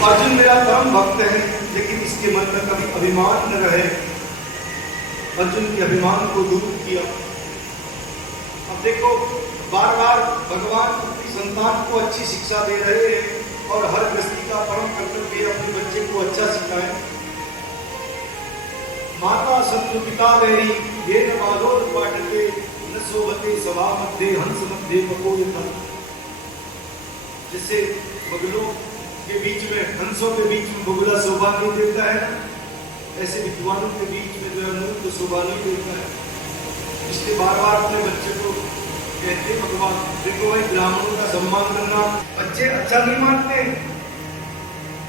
अर्जुन मेरा परम भक्त है, लेकिन इसके मन में कभी अभिमान न रहे। अर्जुन के अभिमान को दूर किया। अब देखो, बार बार भगवान अपनी संतान को अच्छी शिक्षा दे रहे हैं और हर व्यक्ति का परम कर्तव्य अपने बच्चे को अच्छा सिखाए। माता शत्रु पिता वैरी ये न बालो पाठते न सोभते सभा मध्य हंस मध्य बकोयता। जैसे बगलों के बीच में, हंसों के बीच में बगुला शोभा नहीं देता है, ऐसे विद्वानों के बीच में जो है मूर्ख तो शोभा नहीं देता है। इसलिए बार बार अपने बच्चे को कहते भगवान, देखो भाई ब्राह्मणों का सम्मान करना। बच्चे अच्छा नहीं मानते,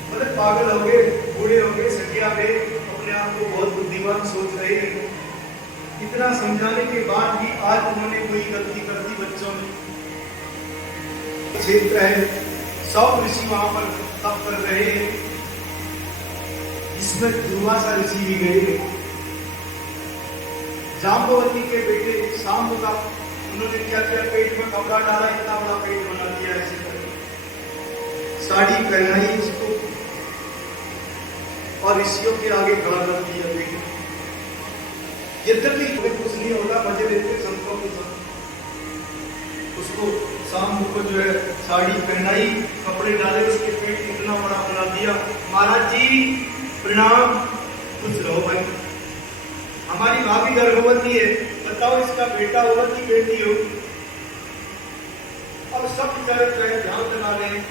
मतलब पागल हो गए, बूढ़े हो गए, सटिया गए, अपने आप को बहुत बुद्धिमान सोच रहे हैं। इतना समझाने के बाद भी आज उन्होंने कोई गलती कर दी बच्चों ने। क्षेत्र है, 100 ऋषि वहां पर तप कर रहे हैं, इसमें दुर्वासा ऋषि भी गए। जाम्बवती के बेटे शांब का उन्होंने क्या किया, पेट में कपड़ा डाला, इतना बड़ा पेट बना दिया, ऐसे करके साड़ी पहनाई उसको और ऋषियों के आगे खड़ा कर दिया। यद्यपि कोई कुछ नहीं होता, मजे लेते संतों के साथ। उसको शाम को जो है साड़ी पहनाई, कपड़े डाले, उसके पेट कितना बड़ा बना दिया। महाराज जी प्रणाम, खुश रहो भाई, हमारी भाभी गर्भवती है, बताओ इसका बेटा होगा कि बेटी हो। अब सब तरह जो है ध्यान लगा रहे हैं,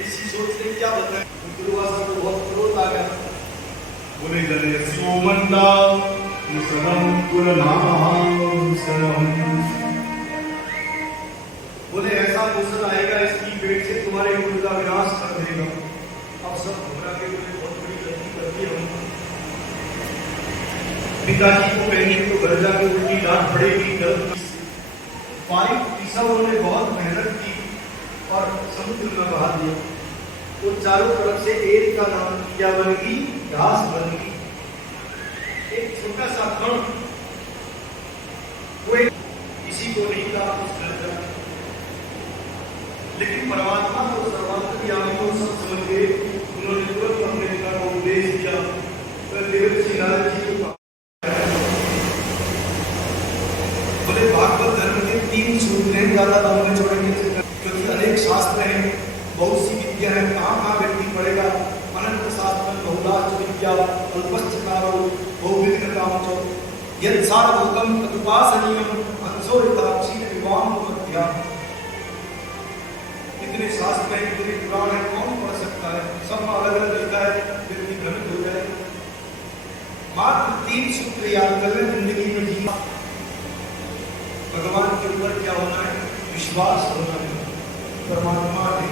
इसी सोच रहे क्या बताएं। दुर्वासा को बहुत क्रोध आ गया, बोले गले सोमंदा मुसलम पुरनाम सनम। बोले ऐसा दूसरा आएगा, इसकी पेट से तुम्हारे कुल का विनाश कर देगा। अब सब घबरा के बोले बहुत बड़ी गलती कर दी हमने, पिताजी को कहेंगे तो घर जाके उल्टी डांट पड़ेगी। पानी पीसा उन्होंने बहुत मेहनत की और समुद्र में बहा दिया। वो चारों तरफ से एक का नाम क्या बन गई, घास बन गई। एक छोटा सा कण, वो किसी को नहीं था उस घर, लेकिन परमात्मा को सर्वात्मज्ञानी को सब समझ गए। उन्होंने तुरंत अपने पिता को उपदेश दिया। तो देवर्षि नारद जी को बोले भागवत धर्म के 3 सूत्र हैं, ज्यादा दाम में छोड़ेंगे क्योंकि अनेक शास्त्र हैं, बहुत सी विद्या है, कहाँ कहाँ व्यक्ति पढ़ेगा। अनंत शास्त्र बहुलाच विद्या अल्पश्च कारो बहुविधतामचो यत् सारभूतम तदुपासनीयम अंशोरिताक्षी विवाम मध्या। इतने शास्त्र हैं, इतने पुराण है, कौन पढ़ सकता है, सब अलग अलग लिखा है, व्यक्ति भ्रमित हो जाए। मात्र 3 सूत्र याद कर ले, जिंदगी में जीना। भगवान के ऊपर क्या होना है, विश्वास होना है, परमात्मा है।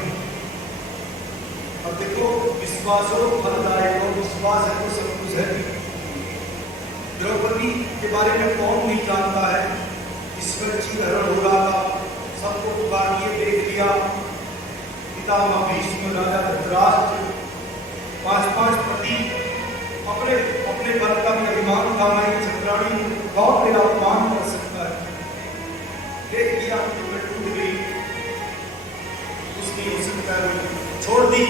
और देखो विश्वासो फलदायक, विश्वास है तो सब कुछ है। द्रौपदी के बारे में कौन नहीं जानता है, इसमें चीरहरण हो रहा था, सबको पुकार के देख लिया। पितामह भीष्म, राजा धृतराष्ट्र, 5-5 पति, अपने अपने बल का भी अभिमान था, मैं छत्राणी हूं, कौन मेरा अपमान कर सकता है। देख लिया तो मैं टूट गई, कुछ नहीं हो सकता है, छोड़ दी।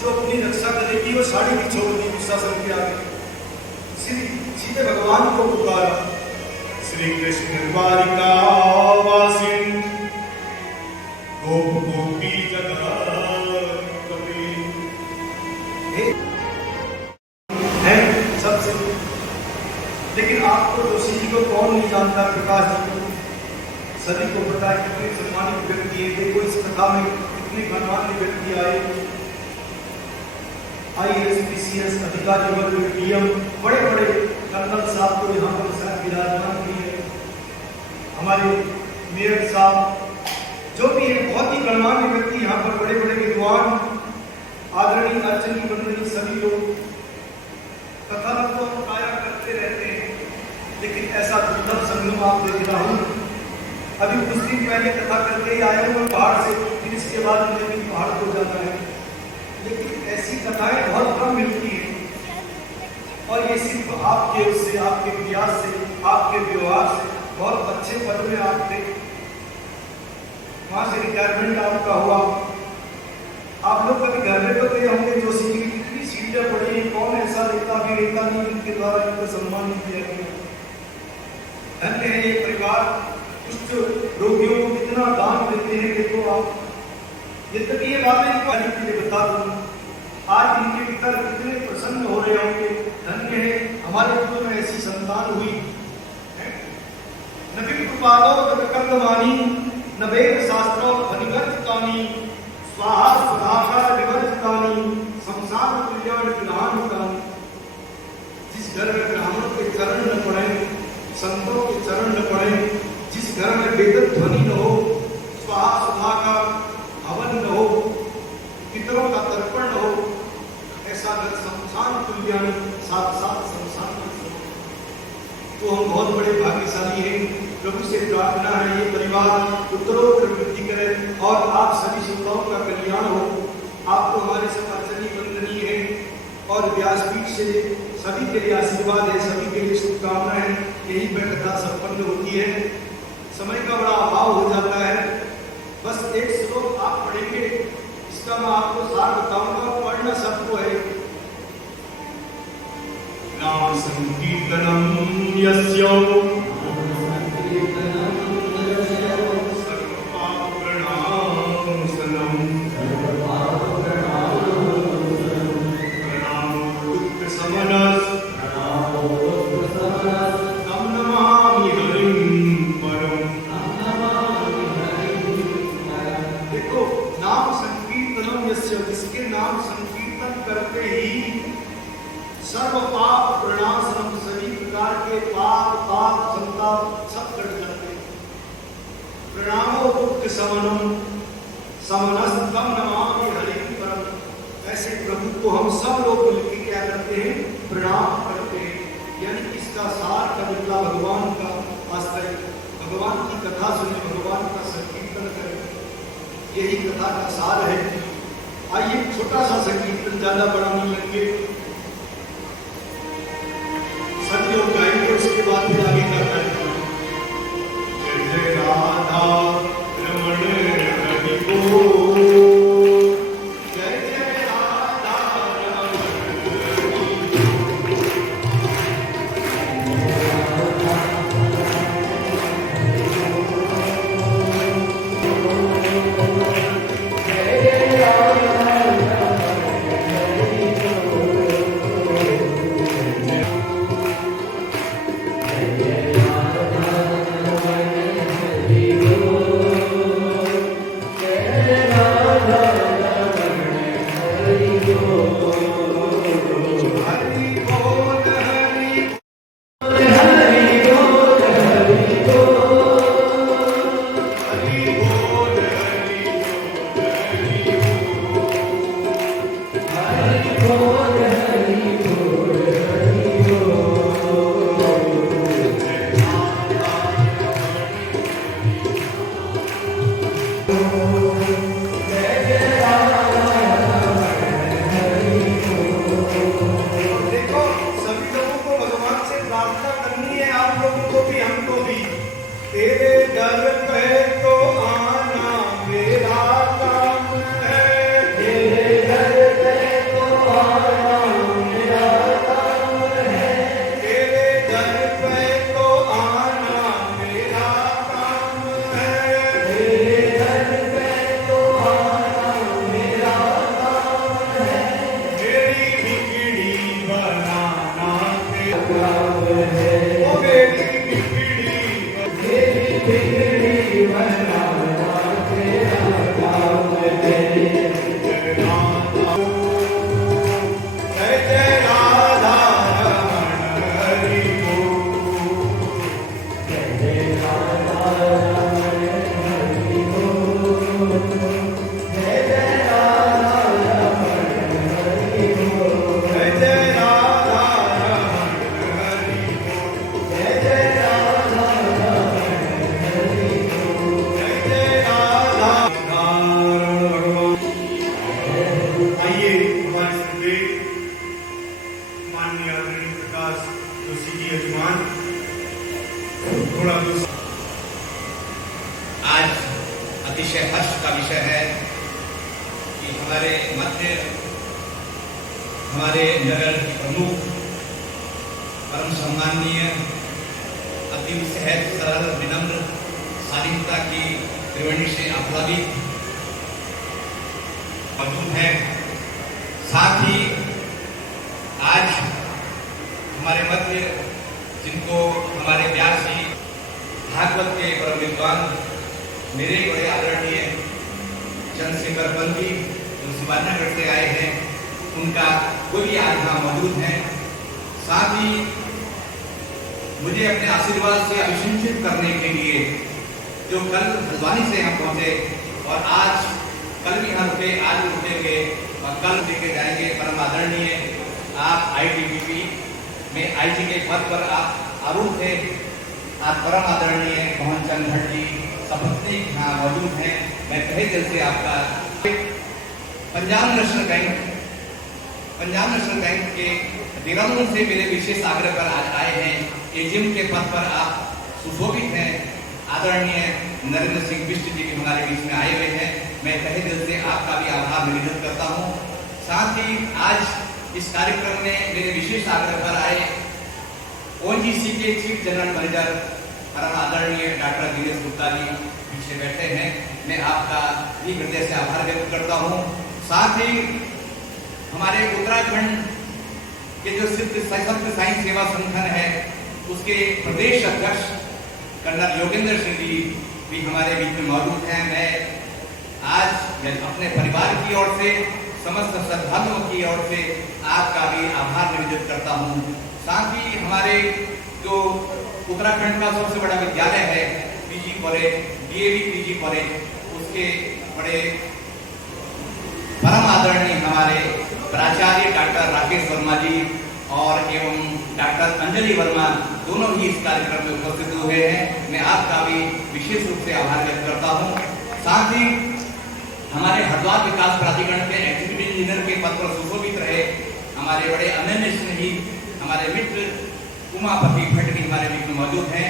जो अपनी रक्षा करेगी वो साड़ी भी छोड़ दी दुशासन के आगे, सीधे भगवान को पुकारा। श्री कृष्ण द्वारिका वासिन गोप गोपी जगन्नाथ है सबसे। लेकिन आपको जोशी जी को कौन नहीं जानता, प्रकाश जी को सभी को पता है कितने सम्मानित व्यक्ति है। देखो इस कथा में कितने गणमान्य व्यक्ति आए, IAS PCS अधिकारी वर्ग, DM, बड़े बड़े कर्नल साहब को यहाँ पर साथ विराजमान भी है, हमारे मेयर साहब, जो भी है बहुत ही गणमान्य व्यक्ति यहाँ पर, बड़े बड़े विद्वान, आदरणीय अर्चनी मंडली, सभी लोग। कथा तो हम काया करते रहते हैं, लेकिन ऐसा दुर्लभ संगम आप देख रहा हूँ। अभी कुछ दिन पहले कथा करके ही आया हूँ पहाड़ से, फिर इसके बाद मुझे भी पहाड़ को जाना है, लेकिन ऐसी कथाएं बहुत कम मिलती हैं। और ये सिर्फ आपके उससे, आपके प्रयास से, आपके व्यवहार से, बहुत अच्छे पद में आप थे, वहां से रिटायरमेंट आपका हुआ। आप लोग कभी घर में तो गए होंगे जोशी जी द्वारा इनका सम्मान किया गया। धन्य है ये परिवार, कुष्ठ रोगियों को कितना दान देते हैं। देखो आप, यद्यपि ये बातें इनको आने के लिए बता दूं, आज इनके पिता कितने प्रसन्न हो रहे होंगे। धन्य है हमारे कुल में ऐसी संतान हुई। न विकृपादो न कर्दमानी न वेद शास्त्रो ध्वनिवर्जितानि स्वाहा सुधाकर विवर्जितानि संसार तुल्यान विधानतानि। जिस घर में ब्राह्मणों के चरण न पड़े, संतों के चरण न पड़े, जिस घर में वेद ध्वनि न हो, स्वाहा सुधा का हवन न हो, पितरों का तर्पण न हो, ऐसा घर शमशान तुल्यान साक्षात शमशान। तो हम बहुत बड़े भाग्यशाली हैं। प्रभु से प्रार्थना है ये परिवार उत्तरोत्तर वृद्धि करे और आप सभी श्रोताओं का कल्याण हो। आप तो हमारे समाचरी वंदनीय हैं और व्यासपीठ से सभी के लिए आशीर्वाद है, सभी के लिए शुभकामनाएं हैं। यही में कथा संपन्न होती है। समय का बड़ा अभाव हो जाता है। बस एक श्लोक आप पढ़ेंगे, इसका मैं आपको सार बताऊंगा। पढ़ना सबको है। नाम संकीर्तनम यस्य जिसके नाम संकीर्तन करते ही सर्व पाप प्रणाशनम, सभी प्रकार के पाप संताप सब कट जाते हैं। प्रणामो दुख समनम समनस्तम नमामि हरिं परम। ऐसे प्रभु को हम सब लोग मिलकर क्या करते हैं? प्रणाम करते हैं। यानी इसका सार का निकला भगवान का आश्रय, भगवान की कथा सुने, भगवान का संकीर्तन करें, यही कथा का सार है। आइए छोटा सा संकीर्तन, ज्यादा बड़ा नहीं लेंगे, सब लोग गाएंगे, उसके बाद फिर आगे का कार्यक्रम। जय जय राधा रमण हरि बोल, जय जय राधा रमण आज अतिशय हर्ष का विषय है कि हमारे मध्य, हमारे नगर की प्रमुख परम सम्माननीय, अति सहज सरल विनम्र शालीनता की त्रिवेणी से आह्लादित मौजूद है। साथ ही आज हमारे मध्य जिनको हमारे व्यासी भागवत के परम विद्वान मेरे बड़े आदरणीय चंद्रशेखर पंथी जो शिवानगर से आए हैं, उनका वो भी आज यहाँ मौजूद है। साथ ही मुझे अपने आशीर्वाद से अभिषेचित करने के लिए जो कल हल्द्वानी से यहाँ पहुंचे और आज कल भी यहाँ रुके, आज भी रुकेंगे और कल लेके जाएंगे, परम आदरणीय आप ITBP में IG के पद पर आप आरूढ़ थे। आप परम आदरणीय मोहन चंद भट्ट जी सपत्नी यहाँ मौजूद हैं। मैं तहे दिल से आपका पंजाब नेशनल बैंक के देहरादून से मेरे विशेष आग्रह पर आज आए हैं। एजीएम के पद पर आप सुशोभित हैं। आदरणीय नरेंद्र सिंह बिष्ट जी भी हमारे बीच में आए हुए हैं। मैं तहे दिल से आपका भी आभार निवेदन करता हूँ। साथ ही आज इस कार्यक्रम में मेरे विशेष आग्रह पर आए ONGC के चीफ जनरल मैनेजर परम आदरणीय डॉक्टर दिनेश गुप्ता जी पीछे बैठे हैं। मैं आपका भी हृदय से आभार व्यक्त करता हूँ। साथ ही हमारे उत्तराखंड के जो सशस्त्र साई सेवा संगठन है, उसके प्रदेश अध्यक्ष कर्नल योगेंद्र सिंह जी भी हमारे बीच में मौजूद हैं। मैं आज अपने परिवार की ओर से, समस्त श्रद्धालुओं की ओर से आपका भी आभार निवेदित करता हूँ। साथ ही हमारे जो उत्तराखंड का सबसे बड़ा विद्यालय है PG college, DAV PG college, उसके बड़े परम आदरणीय हमारे प्राचार्य डॉक्टर राकेश वर्मा जी और एवं डॉक्टर अंजलि वर्मा दोनों ही इस कार्यक्रम में उपस्थित हुए हैं। मैं आपका भी विशेष रूप से आभार व्यक्त करता हूँ। साथ ही हमारे हरिद्वार विकास प्राधिकरण के एग्जीक्यूटिव इंजीनियर के पद पर सुशोभित रहे हमारे बड़े अनन्य स्नेही हमारे मित्र उमापति भट्ट भी हमारे बीच में मौजूद हैं।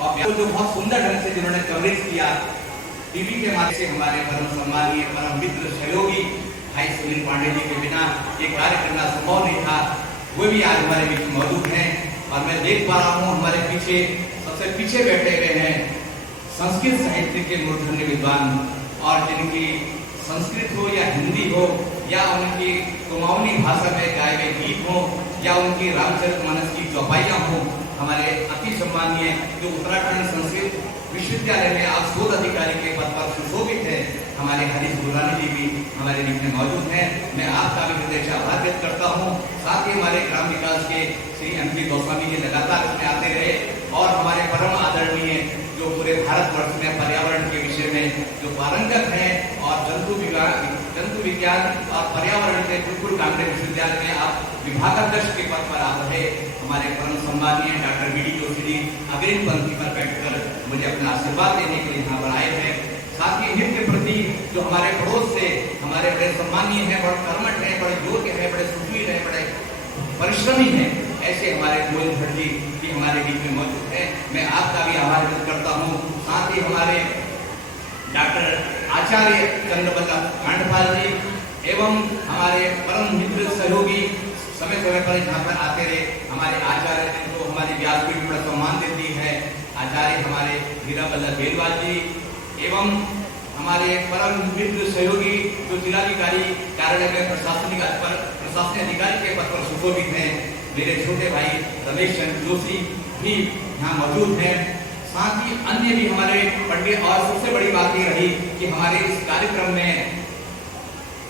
और जो बहुत सुंदर ढंग से जिन्होंने कवरेज किया टीवी के माध्यम से, हमारे परम सम्मानीय परम मित्र सहयोगी भाई सुनील पांडे जी के बिना ये कार्य करना संभव नहीं था। वो भी आज हमारे बीच में मौजूद हैं। और मैं देख पा रहा हूँ हमारे पीछे सबसे पीछे बैठे हुए हैं संस्कृत साहित्य के मूर्धन्य विद्वान, और जिनकी संस्कृत हो या हिंदी हो या उनकी कुमाऊनी भाषा में गाए गए गीत हो या उनकी रामचरितमानस की चौपाइयाँ हो, हमारे अति सम्मानीय जो उत्तराखंड संस्कृत विश्वविद्यालय में आप शोध अधिकारी के पद पर सुशोभित है हमारे हरीश गुरानी जी भी हमारे बीच में मौजूद हैं। मैं आपका भी हृदय से आभार व्यक्त करता हूँ। साथ ही हमारे ग्राम विकास के श्री MP गोस्वामी जी लगातार इसमें आते रहे और हमारे परम आदरणीय जो पूरे भारतवर्ष में पर्यावरण के विषय में जो पारंगत हैं और जंतु विज्ञान और पर्यावरण के त्रिपुर कांग्रेस विश्वविद्यालय में आप विभागाध्यक्ष के पद पर आ रहे हमारे परम सम्मानीय डॉक्टर BD जोशी जी अग्रिम पंक्ति पर बैठकर मुझे अपना आशीर्वाद देने के लिए यहाँ पर आए हैं। साथ ही नृत्य प्रति जो हमारे पड़ोस से हमारे बड़े सम्मानीय हैं, बड़े कर्मठ हैं, बड़े योग्य हैं, बड़े सुशील हैं, बड़े परिश्रमी हैं, ऐसे हमारे गोविंद भट्ट जी भी हमारे बीच में मौजूद हैं। मैं आपका भी आभार व्यक्त करता हूँ। साथ ही हमारे डॉक्टर आचार्य चंद्रबल्लभ कांडपाल जी एवं हमारे परम मित्र सहयोगी समय समय पर यहाँ पर आते रहे हमारे आचार्य जिनको हमारी व्यासपीठ पर सम्मान देती है, आचार्य हमारे हीरा बल्लभ बेलवाल जी एवं हमारे परम मित्र सहयोगी जो जिलाधिकारी कार्यालय में प्रशासनिक अधिकारी के पद पर सुशोभित हैं, मेरे छोटे भाई रमेश चंद्र जोशी भी यहाँ मौजूद हैं। साथ ही अन्य भी हमारे पंडित, और सबसे बड़ी बात ये रही कि हमारे इस कार्यक्रम में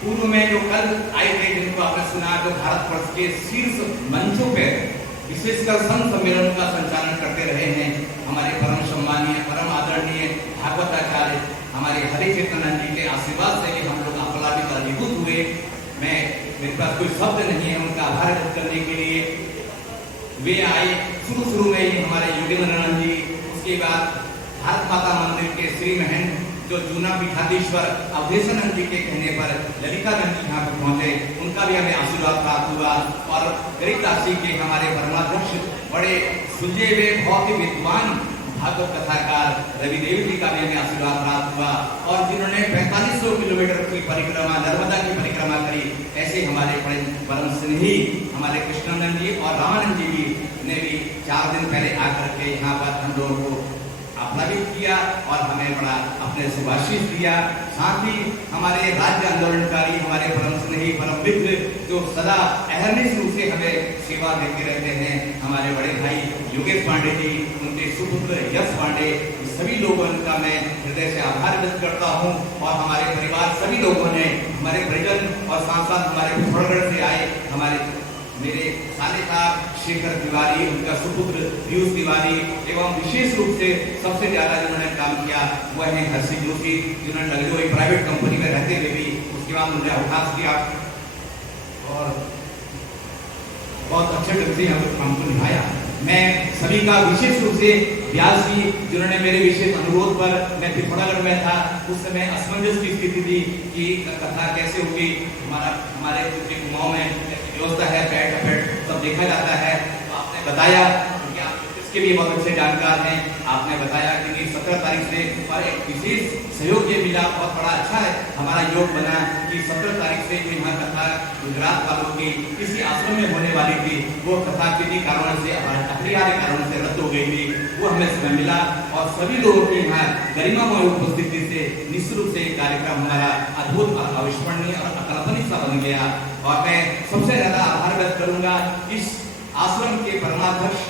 पूर्व में जो कल आए थे जिनको आपने सुना, जो भारतवर्ष के शीर्ष मंचों पर विशेषकर संत सम्मेलन का संचालन करते रहे हैं हमारे परम सम्मानीय परम आदरणीय भागवताचार्य हमारे हरि चेतनानंद जी के आशीर्वाद से हम लोग आह्लादित अभिभूत हुए। मेरे पास कोई शब्द नहीं है उनका आभार व्यक्त करने के लिए। वे आए शुरू में ही हमारे योगेंद्रनाथ जी, उसके बाद भारत माता मंदिर के श्री महंत जो जूना पीठाधीश्वर अवधेशानंद जी के कहने पर ललितानंद जी यहाँ पर पहुंचे, उनका भी हमें आशीर्वाद प्राप्त हुआ। और गरीब दासी के हमारे परमाध्यक्ष बड़े सुलझे हुए बहुत ही विद्वान भागवत कथाकार रविदेव जी का भी हमें आशीर्वाद प्राप्त हुआ। और जिन्होंने 4500 किलोमीटर की परिक्रमा, नर्मदा की परिक्रमा करी, ऐसे हमारे बड़े परम स्नेही हमारे कृष्णानंद जी और रामानंद जी भी ने भी 4 दिन पहले आकर के यहाँ पर हम लोगों को आप्लावित किया और हमें बड़ा अपने सुभाषित दिया। साथ ही हमारे राज्य आंदोलनकारी, हमारे परम स्नेही, परम मित्र जो सदा अहरनिश रूप से हमें सेवा देते रहते हैं, हमारे बड़े भाई योगेश पांडे जी, उनके सुपुत्र यश पांडे, सभी लोगों का मैं हृदय से आभार व्यक्त करता हूँ। और हमारे परिवार सभी लोगों ने, हमारे परिजन और साथ साथ हमारे पिथौरागढ़ से आए हमारे मेरे साले साहब शेखर तिवारी, उनका सुपुत्र पीयूष तिवारी, एवं विशेष रूप से सबसे ज्यादा जिन्होंने काम किया वह है हर्षित जोशी, जिन्होंने लखनऊ एक प्राइवेट कंपनी में रहते हुए भी उसके बाद मुझे अवकाश किया और बहुत अच्छे ढंग से हमको निभाया। मैं सभी का विशेष रूप से व्यास जी, जिन्होंने मेरे विशेष अनुरोध पर, मैं पिथौरागढ़ में था उस समय असमंजस की स्थिति थी कि कथा कैसे होगी, हमारे कुमाऊं में व्यवस्था है, बैठ सब देखा जाता है। तो आपने बताया, क्योंकि आप इसके भी बहुत अच्छे जानकार हैं, आपने बताया कि 17 तारीख से और एक विशेष सहयोग ये मिला, बहुत बड़ा अच्छा है हमारा योग बना कि 17 तारीख से जो यहाँ कथा गुजरात वालों की किसी आश्रम में होने वाली थी, वो कथा किसी कारण से, अपरिहार्य कारण से रद्द हो गई थी, वो हमें समय मिला और सभी लोगों की यहाँ गरिमामय उपस्थिति से निश्चित रूप से कार्यक्रम हमारा अद्भुत और अविस्मरणीय और अकल्पनीय सा बन गया। और मैं सबसे ज्यादा आभार व्यक्त करूंगा इस आश्रम के परमाध्यक्ष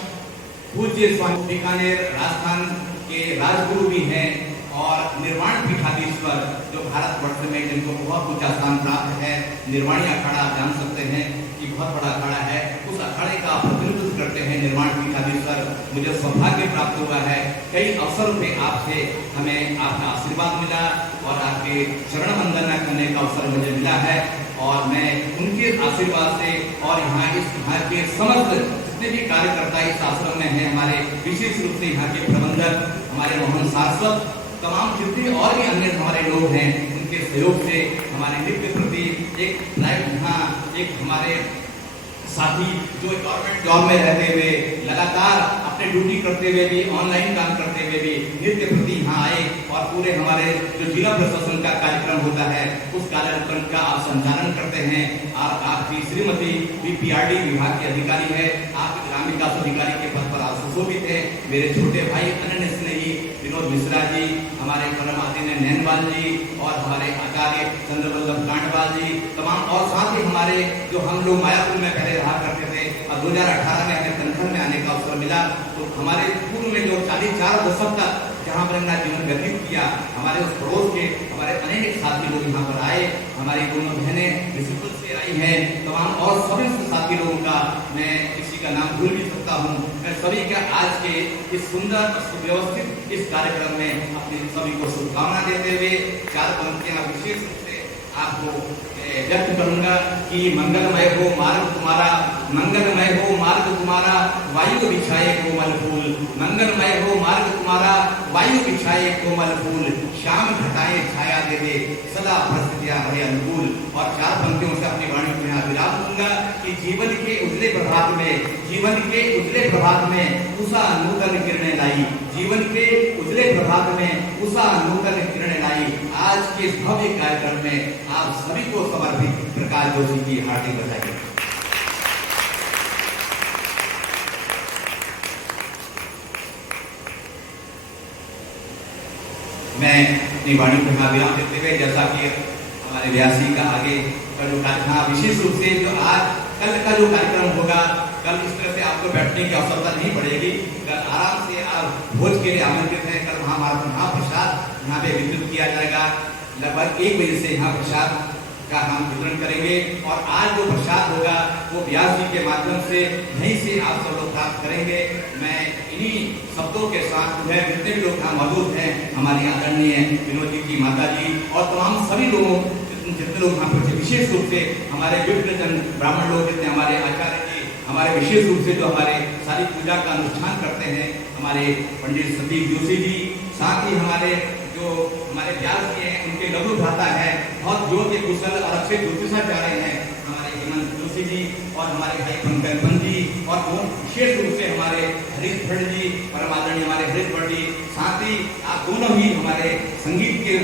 पूज्य स्वामी बीकानेर राजस्थान के राजगुरु भी हैं और निर्वाण पीठाधीश्वर जो भारतवर्ष में जिनको बहुत ऊंचा स्थान प्राप्त है, निर्वाणी अखाड़ा आप जान सकते हैं कि बहुत बड़ा अखाड़ा है, उस अखाड़े का प्रतिनिधित्व करते हैं निर्वाण पीठाधीश्वर। मुझे सौभाग्य प्राप्त हुआ है, कई अवसरों पे आपसे हमें आपका आशीर्वाद मिला और आपके चरण वंदना करने का अवसर मुझे मिला है और मैं उनके आशीर्वाद से और यहाँ के समस्त जितने भी कार्यकर्ता इस आश्रम में हैं, हमारे विशेष रूप से यहाँ के प्रबंधक, हमारे मोहन सारस्वत, तमाम जितने और भी अन्य हमारे लोग हैं, उनके सहयोग से हमारे नित्य प्रति एक हमारे साथी जो गवर्नमेंट जॉब में रहते हुए लगातार अपने ड्यूटी करते हुए भी, ऑनलाइन काम करते हुए भी नित्य प्रति यहाँ आए और पूरे हमारे जो जिला प्रशासन का कार्यक्रम होता है उस कार्यक्रम का आप संचालन करते हैं। आपकी श्रीमती बीपीआरडी विभाग के अधिकारी है, आप ग्रामीण विकास अधिकारी के पद पर आप सुशोभित है। मेरे छोटे भाई अनन्य स्नेही विनोद मिश्रा जी, हमारे परम आदरणीय नैनवाल जी और हमारे आचार्य चंद्रवल्लभ कांडवाल जी, तमाम और साथ ही हमारे जो हम लोग मायापुर में पहले रहा करते थे और 2018 में हमें कनखल में आने का अवसर मिला, तो हमारे पूर्व में जो 44 दशक तक जहाँ पर अपना जीवन व्यतीत किया, हमारे उस पड़ोस के हमारे अनेक साथी लोग यहाँ पर आए, हमारी दोनों बहनें ऋषिकुल से आई हैं, तमाम और सभी साथी लोगों का मैं किसी का नाम भूल भी सकता हूँ। मैं सभी का आज के इस सुंदर सुव्यवस्थित इस कार्यक्रम में अपने सभी को शुभकामना देते हुए 4 पंक्तियां विशेष रूप से आपको व्यक्त करूंगा कि मंगलमय हो मार्ग तुम्हारा, मंगलमय हो मार्ग तुम्हारा, वायु बिछाए कोमल फूल, मंगलमय हो मार्ग तुम्हारा, वायु बिछाए कोमल फूल, श्याम घटाए छाया दे दे, सदा परिस्थितियां रहे अनुकूल। और 4 पंक्तियों से अपनी वाणी को यहाँ विराम दूंगा कि जीवन के उजले प्रभात में उषा नूतन किरणें लाई, जीवन के उजले प्रभात में उषा नूतन किरणें लाई। आज के इस भव्य कार्यक्रम में आप सभी को समर्पित प्रकाश जोशी की हार्दिक बधाई। मैं अपनी वाणी को यहाँ विराम देते हुए, जैसा कि हमारे व्यासी का आगे का जो कार्यक्रम विशेष रूप से जो आज कल का जो कार्यक्रम होगा, कल इस तरह से आपको बैठने की आवश्यकता नहीं पड़ेगी, कल आराम से आप भोज के लिए आमंत्रित हैं। कल महाप्रसाद यहाँ पे वितरित किया जाएगा, लगभग 1 बजे से यहाँ प्रसाद का हम वितरण करेंगे और आज जो प्रसाद होगा वो व्यास जी के माध्यम से यहीं से आप सब लोग प्राप्त करेंगे। मैं इन्हीं शब्दों के साथ जितने भी लोग यहाँ मौजूद हैं, हमारी आदरणीय विनोद जी की माता जी और तमाम सभी लोगों जितने लोग यहाँ पर विशेष रूप से हमारे विप्र ब्राह्मण लोग, जितने हमारे आचार्य जी, हमारे विशेष रूप से जो हमारे सारी पूजा का अनुष्ठान करते हैं, हमारे पंडित सतीश जोशी जी, साथ ही हमारे जो हमारे व्यास जी हैं, उनके लघु भ्राता है, बहुत योग्य कुशल और अच्छे ज्योतिषाचार्य हैं हमारे हेमंत जोशी जी और हमारे भाई पंकज जी और विशेष रूप से हमारे हरीश भट्ट जी, परम आदरणीय हमारे हरीश भट्ट जी, साथ ही आप दोनों ही हमारे संगीत के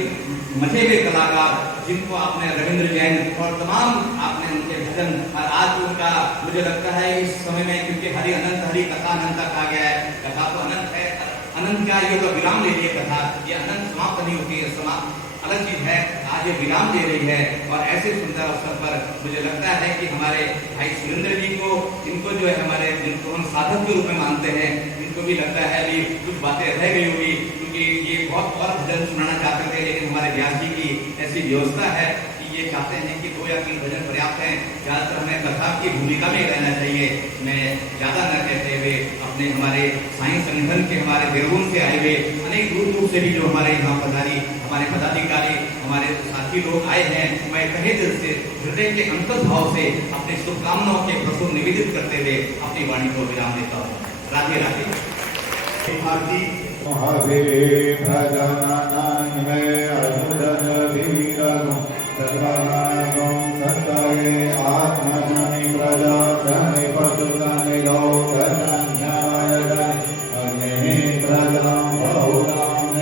मचे हुए कलाकार जिनको आपने रविंद्र जैन और तमाम आपने उनके भजन। और आज उनका मुझे लगता है इस समय में, क्योंकि हरि अनंत, हरि कथा अनंत कहा गया है, कथा तो अनंत है, अनंत क्या, ये तो विराम ले लिए कथा, ये अनंत समाप्त नहीं होती है, समाप्त अलग चीज है, आज ये विराम दे रही है। और ऐसे सुंदर अवसर पर मुझे लगता है कि हमारे भाई सुरेंद्र जी को, इनको जो है हमारे, जिनको हम साधक के रूप में मानते हैं, इनको भी लगता है अभी कुछ बातें रह गई होगी, क्योंकि ये बहुत और भजन सुनाना चाहते थे, लेकिन हमारे व्यास जी की ऐसी व्यवस्था है कि ये चाहते हैं कि 2 या 3 भजन पर्याप्त हैं, ज़्यादातर हमें कथा की भूमिका में रहना चाहिए। मैं ज़्यादा न कहते हुए अपने हमारे साईं संगठन के, हमारे देवभूमि से आए हुए, अनेक दूर दूर से भी जो हमारे यहाँ पधारी, हमारे पदाधिकारी, हमारे साथी लोग आए हैं, मैं तहे दिल से, हृदय के अंतर्भाव से अपनी शुभकामनाओं के प्रसुर निवेदित करते हुए अपनी वाणी को विराम देता हूँ। राधे राधे। आरती हरे भजन में अनुदन वीरनु सर्वनागं सतये आत्मजनि प्रजाजनि पशुजनि लोकजन्यायजनि अग्नि प्रजं बहुलं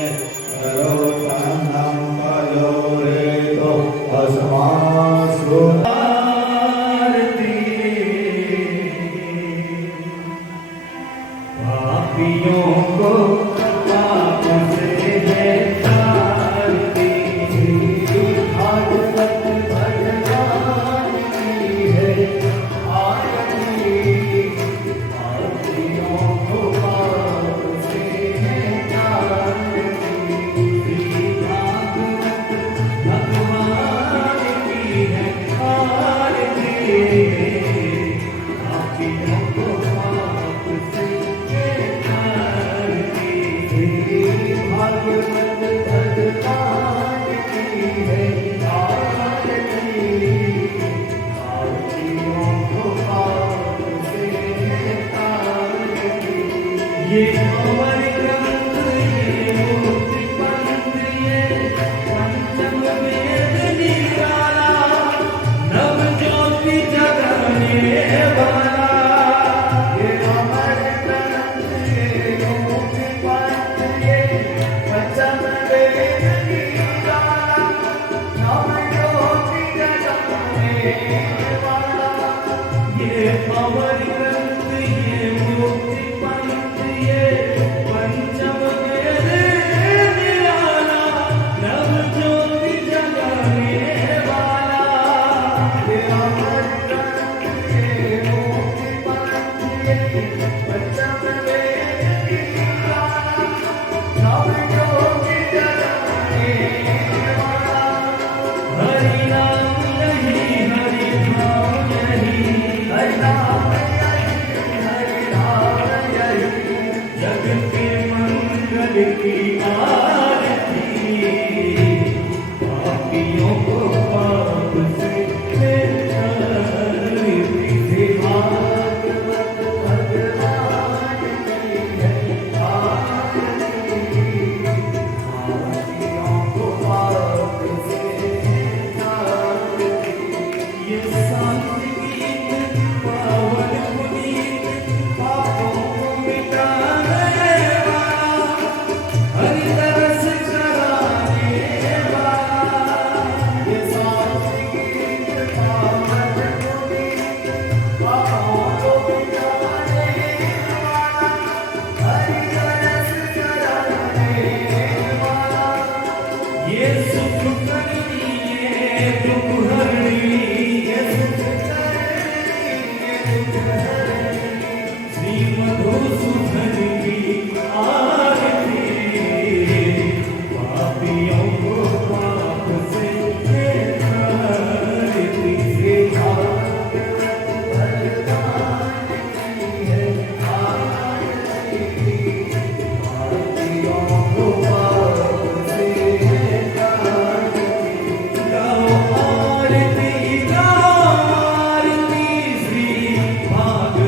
नरोत्तमं पयोरेतो अस्मासु पापियों को पाप से है तारती, भागवत भगवान की है आरती। पापियों को पाप से है तारती, भागवत भगवान की है आरती। पापियों को पाप से भागवत भगवान की है आरती। पापियों को पाप से है तारती। ये अमर ग्रंथ, ये मुक्ति पंथ, ये पंचम वेद निराला, नव ज्योति जगाने वाला। ये अमर ग्रंथ, ये मुक्ति पंथ, ये पंचम वेद निराला, नव ज्योति जगाने वाला। ये अमर ग्रंथ, ये मुक्ति पंथ, ये पंचम वेद निराला, नव ज्योति जगाने वाला। ये अमर ग्रंथ, ये मुक्ति पंथ, ये पंचम वेद निराला, नव ज्योति जगाने वाला। हरि नाम नहीं, हरि नाम नहीं, हरि नाम नहीं, हरि नाम नहीं, जग के मंगल की आरती। पापियों को पाप से है तारती, भागवत भगवान की है आरती। पापियों को पाप से है तारती। ये शांति गीत पावन पुनीत, पापों को मिटाने वाला, हरि तरस कराने वाला। ये शांति गीत पावन पुनीत, पापों को मिटाने वाला, हरि तरस कराने वाला। ये सुख करनी, ये दुख हरनी, ये सुख करनी, ये दुख हरनी, श्री मधुसूदन की आरती। पापियों को पाप से है तारती, भागवत भगवान की है आरती। पापियों को पाप से है तारती। गाओ आरती, गाओ आरती, Shri Bhagwat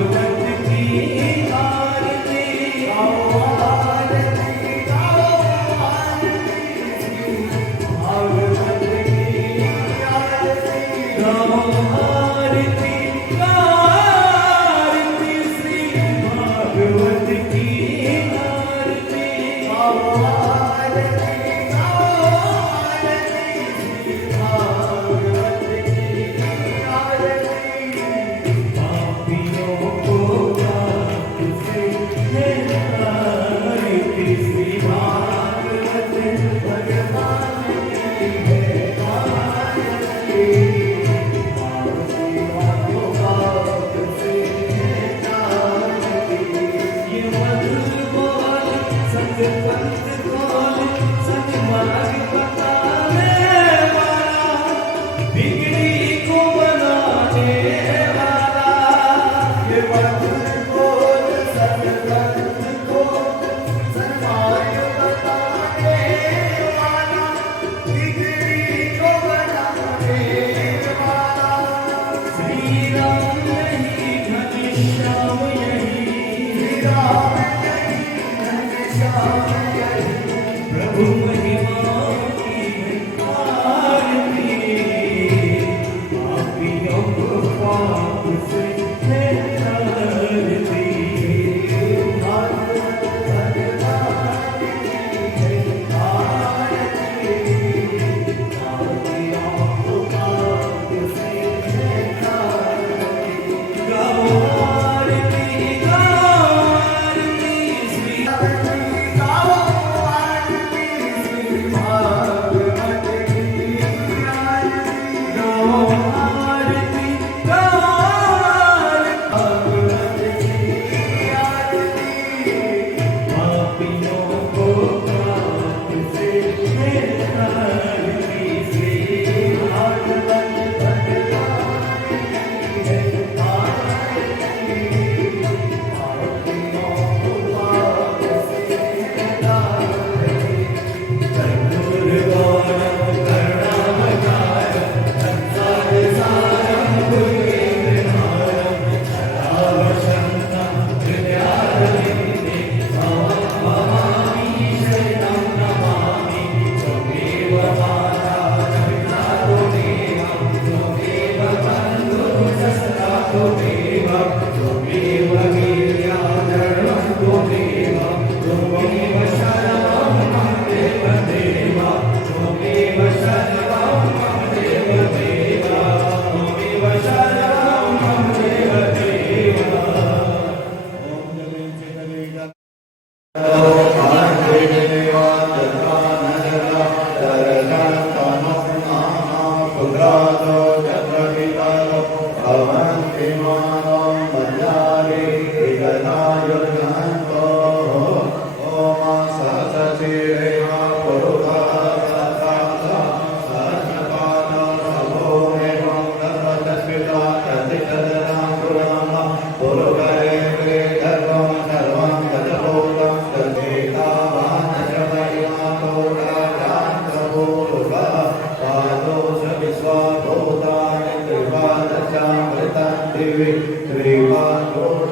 Devi, Sri Vato,